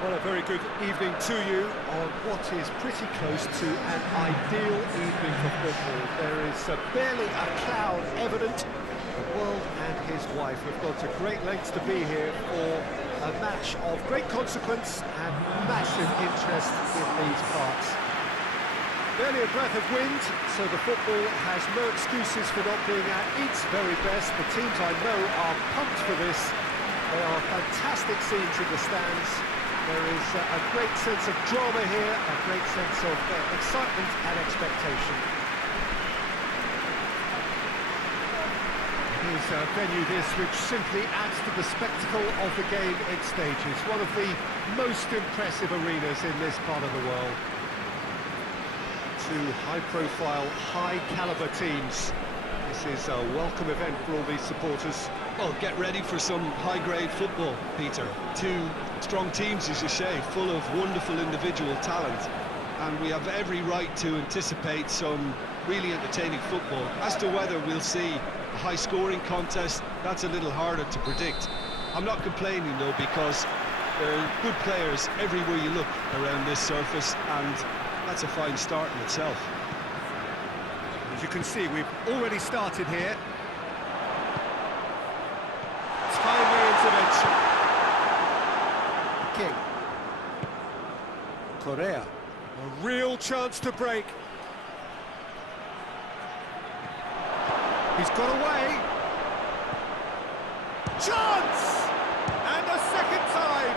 Well, a very good evening to you on what is pretty close to an ideal evening for football. There is barely a cloud evident. The world and his wife have gone to great lengths to be here for a match of great consequence and massive interest in these parts. Barely a breath of wind, so the football has no excuses for not being at its very best. The teams I know are pumped for this. They are fantastic scenes in the stands. There is a great sense of drama here, a great sense of excitement and expectation. It is a venue this which simply adds to the spectacle of the game it stages. One of the most impressive arenas in this part of the world. Two high-profile, high-caliber teams. This is a welcome event for all these supporters. Well, get ready for some high-grade football, Peter. Two strong teams, as you say, full of wonderful individual talent. And we have every right to anticipate some really entertaining football. As to whether we'll see a high-scoring contest, that's a little harder to predict. I'm not complaining, though, because there are good players everywhere you look around this surface, and that's a fine start in itself. As you can see, we've already started here. Timely intervention. King. Correa. A real chance to break. He's got away. Chance! And a second time.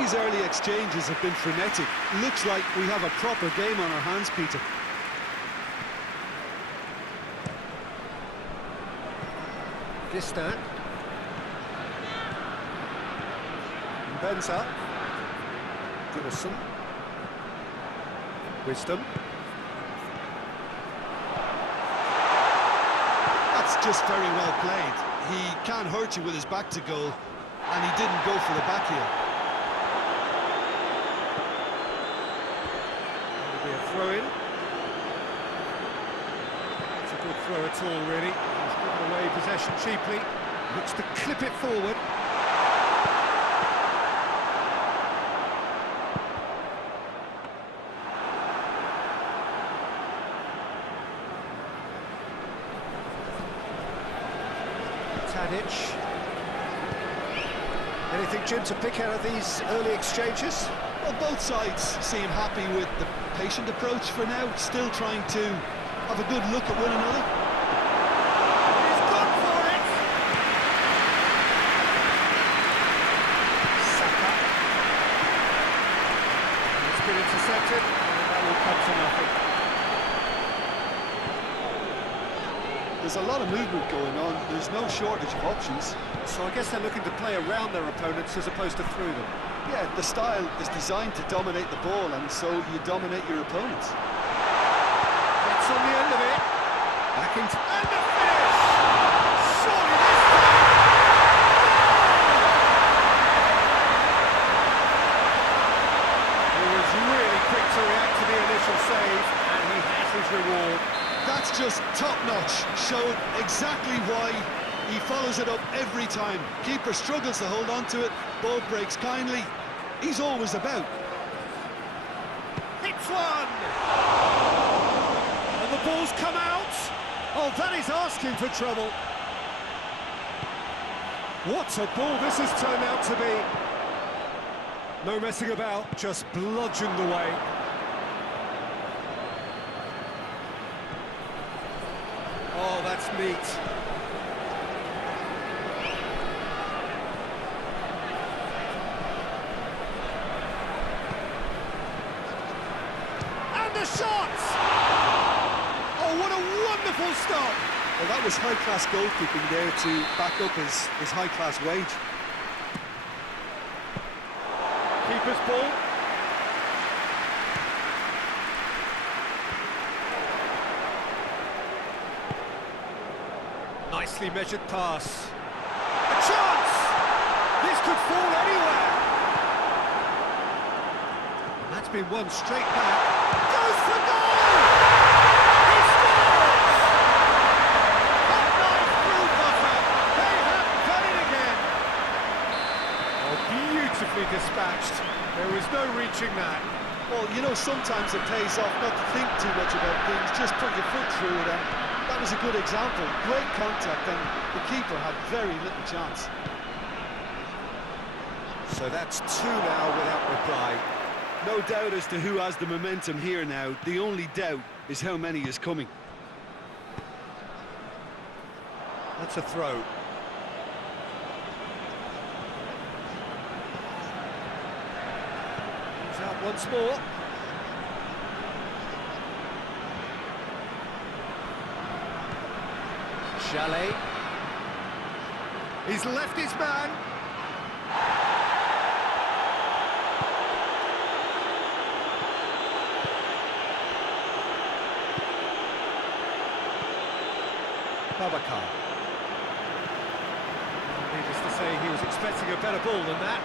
These early exchanges have been frenetic. Looks like we have a proper game on our hands, Peter. Distan. Benza. Goodison. Wisdom. That's just very well played. He can't hurt you with his back to goal, and he didn't go for the back heel. That'll be a throw-in. It's a good throw at all, really. He's given away possession cheaply. Looks to clip it forward. Tadic. Anything, Jim, to pick out of these early exchanges? Well, both sides seem happy with the patient approach for now, still trying to have a good look at one another. He's gone for it! Saka. It's been intercepted, and that will come to nothing. There's a lot of movement going on. There's no shortage of options. So I guess they're looking to play around their opponents as opposed to through them. Yeah, the style is designed to dominate the ball, and so you dominate your opponents. Gets on the end of it. Back into... And the finish! Surely this time! He was really quick to react to the initial save, and he has his reward. That's just top-notch, showed exactly why he follows it up every time. Keeper struggles to hold on to it, ball breaks kindly. He's always about. Hits one! And the ball's come out. Oh, that is asking for trouble. What a ball this has turned out to be. No messing about, just bludgeoned away. Oh, that's neat. And the shot! Oh, what a wonderful stop! Well, that was high-class goalkeeping there to back up his high-class wage. Keeper's ball. Nicely measured pass. A chance! This could fall anywhere. And that's been won straight back. Goes for goal! He scores! Hot knife through buffer. They have done it again. Oh, beautifully dispatched. There was no reaching that. Well, you know, sometimes it pays off not to think too much about things, just put your foot through it, and that was a good example. Great contact, and the keeper had very little chance. So that's two now without reply. No doubt as to who has the momentum here now. The only doubt is how many is coming. That's a throw. He's out once more. Jalal. He's left his man. Babacar. Needless to say, he was expecting a better ball than that.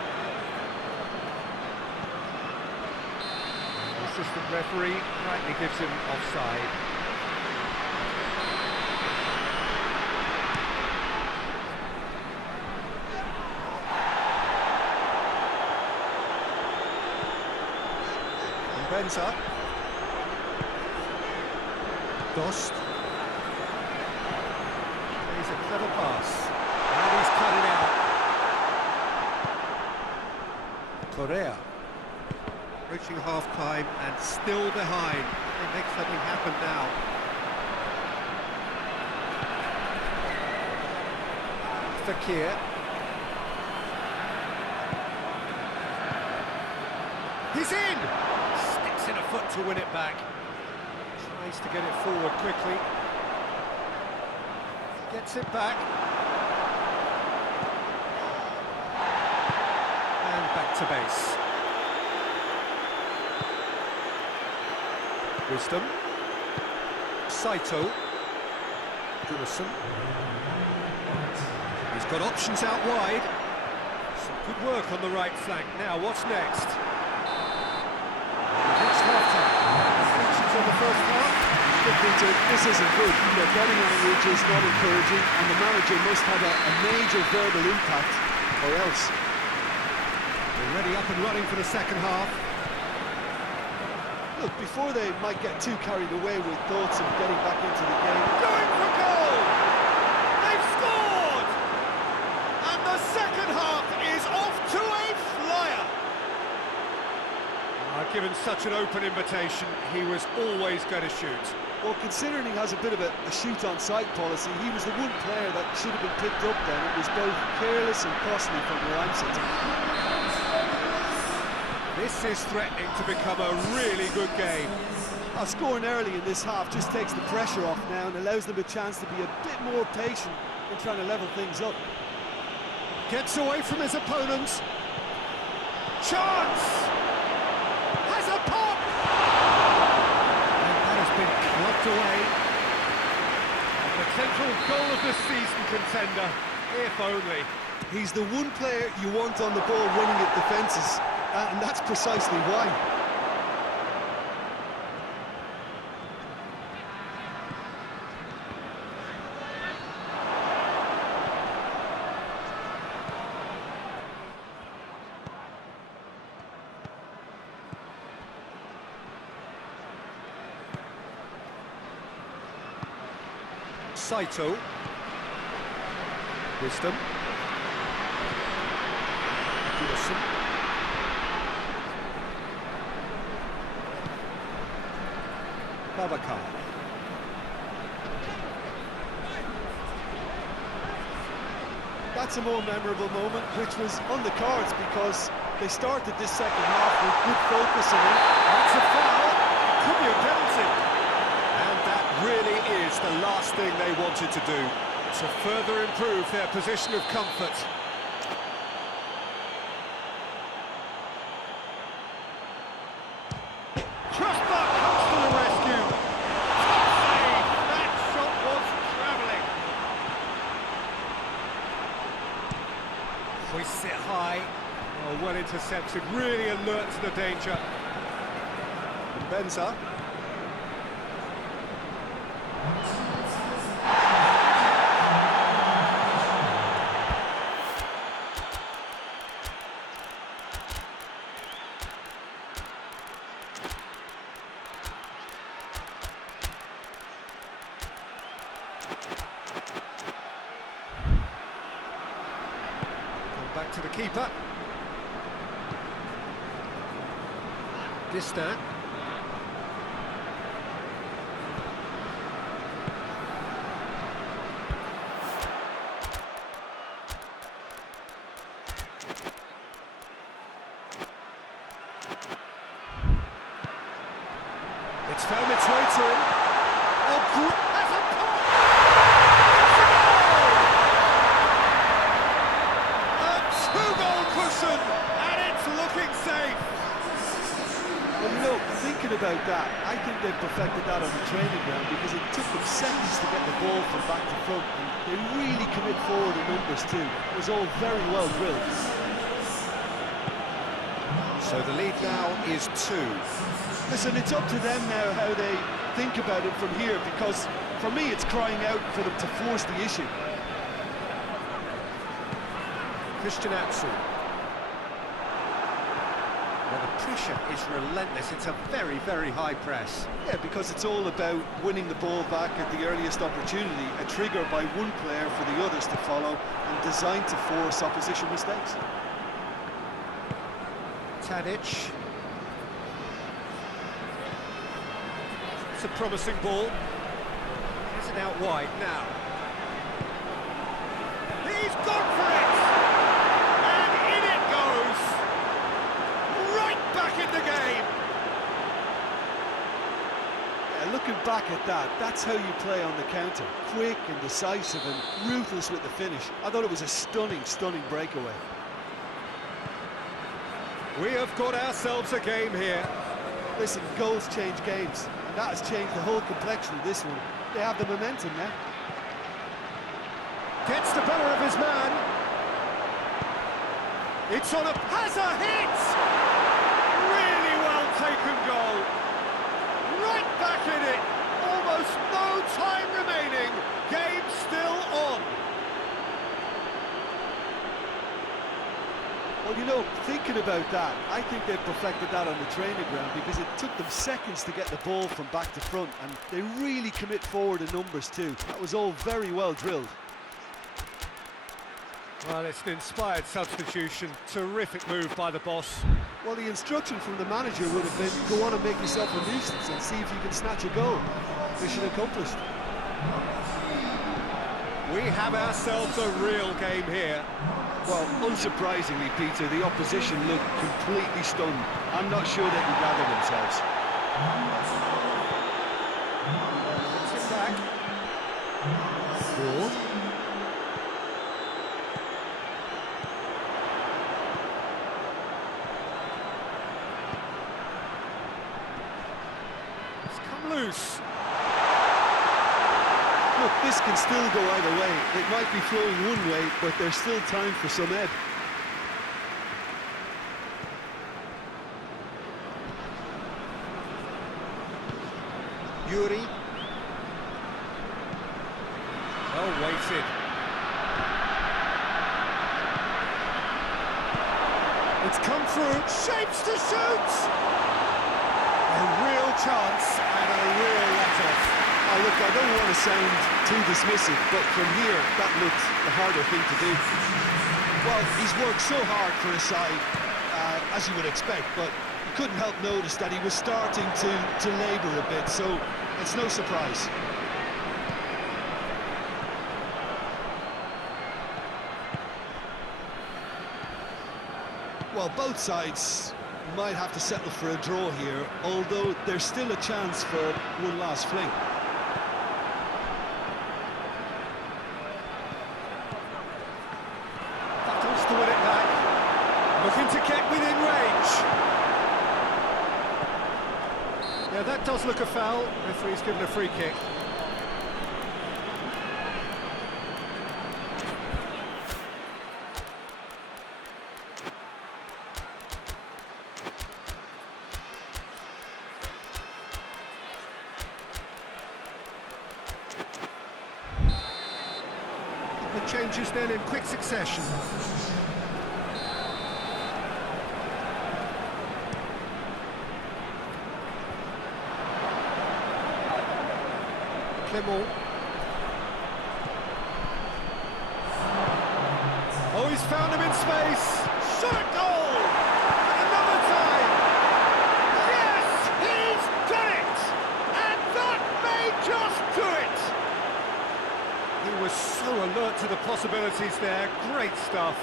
The assistant referee rightly gives him offside. And Benza. Dost. He's a clever pass, and he's cut it out. Correa, reaching half-time and still behind. They make something happen now. Fakir. He's in! Sticks in a foot to win it back. Tries to get it forward quickly. Gets it back. And back to base. Wisdom. Saito. Goodison. He's got options out wide. Some good work on the right flank. Now, what's next? It's half-time. Reflections on the first half. Look, Peter, this isn't good. Their body language is not encouraging, and the manager must have a major verbal impact, or else. Already up and running for the second half. Look, before they might get too carried away with thoughts of getting back into the game. Going for goal! They've scored! And the second half is off to a flyer! Given such an open invitation, he was always going to shoot. Well, considering he has a bit of a shoot-on-sight policy, he was the one player that should have been picked up then. It was both careless and costly from where I'm sitting. This is threatening to become a really good game. Scoring early in this half just takes the pressure off now and allows them a chance to be a bit more patient in trying to level things up. Gets away from his opponents. Chance! Has a pop! And that has been clubbed away. A potential goal of the season contender, if only. He's the one player you want on the ball running at defences, and that's precisely why. Saito. Wisdom. Goodison. Babacar. That's a more memorable moment, which was on the cards because they started this second half with good focus in it. That's a foul. Could be a penalty. And that really is the last thing they wanted to do, to further improve their position of comfort. Trustbuck comes to the rescue. Top save. That shot was travelling. Hoists it high. Oh, well intercepted. Really alert to the danger. Benza. the keeper. Distant. It's found its way to him. Oh, that's a pop! A two-goal cushion, and it's looking safe. Well, you know, thinking about that, I think they've perfected that on the training ground because it took them seconds to get the ball from back to front, and they really commit forward in numbers too. It was all very well drilled. So the lead now is 2. Listen, it's up to them now how they think about it from here, because for me it's crying out for them to force the issue. Christian Atsu. Well, the pressure is relentless. It's a very, very high press. Yeah, because it's all about winning the ball back at the earliest opportunity, a trigger by one player for the others to follow, and designed to force opposition mistakes. Tadic. It's a promising ball. Has it out wide now. He's gone for it! And in it goes! Right back in the game! Yeah, looking back at that, that's how you play on the counter. Quick and decisive and ruthless with the finish. I thought it was a stunning, stunning breakaway. We have got ourselves a game here. Listen, goals change games, and that has changed the whole complexion of this one. They have the momentum now. Gets the better of his man. It's on has a hit! Really well taken goal. Right back in it. Almost no time remaining. Game still on. Well, you know, thinking about that, I think they've perfected that on the training ground because it took them seconds to get the ball from back to front, and they really commit forward in numbers too. That was all very well drilled. Well, it's an inspired substitution. Terrific move by the boss. Well, the instruction from the manager would have been, go on and make yourself a nuisance and see if you can snatch a goal. Mission accomplished. We have ourselves a real game here. Well, unsurprisingly, Peter, the opposition looked completely stunned. I'm not sure they can gather themselves. Sit back. Ward. It's come loose. Look, this can still go either way. It might be flowing one way, but there's still time for some ebb. Yuri. Well weighted. It's come through. Shapes to shoot! A real chance and a real let-off. Oh, look, I don't want to sound too dismissive, but from here, that looked the harder thing to do. Well, he's worked so hard for his side, as you would expect, but you couldn't help notice that he was starting to labour a bit, so it's no surprise. Well, both sides might have to settle for a draw here, although there's still a chance for one last fling. Battles to win it back. Looking to get within range. Yeah, that does look a foul. Referee's given a free kick. The changes then in quick succession. Clement. Oh, he's He's found him in space. Shot at goal. And another time. Yes, he's done it. And that may just do it. He was so alert to the possibilities there. Great stuff.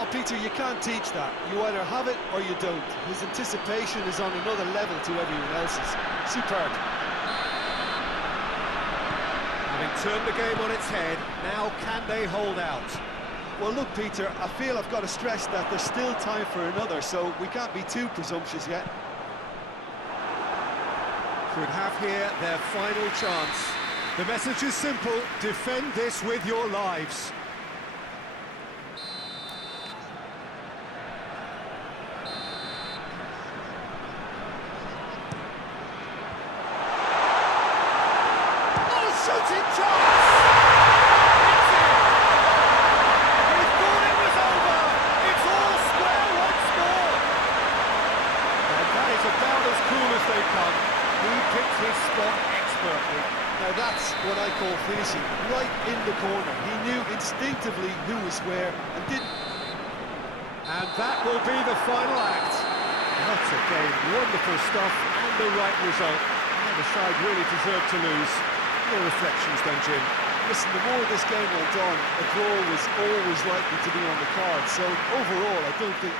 Oh, Peter, you can't teach that. You either have it or you don't. His anticipation is on another level to everyone else's. Superb. Having turned the game on its head, now can they hold out? Well, look, Peter, I feel I've got to stress that there's still time for another, so we can't be too presumptuous yet. Could have here their final chance. The message is simple: defend this with your lives. Shooting chance! It's in! We thought it was over! It's all square once more! And that is about as cool as they come. He picked his spot expertly. Now that's what I call finishing, right in the corner. He knew instinctively who was where and didn't. And that will be the final act. What a game, wonderful stuff, and the right result. Neither side really deserved to lose. Your reflections then, Jim? Listen, the more this game went on, a draw was always likely to be on the card. So overall, I don't think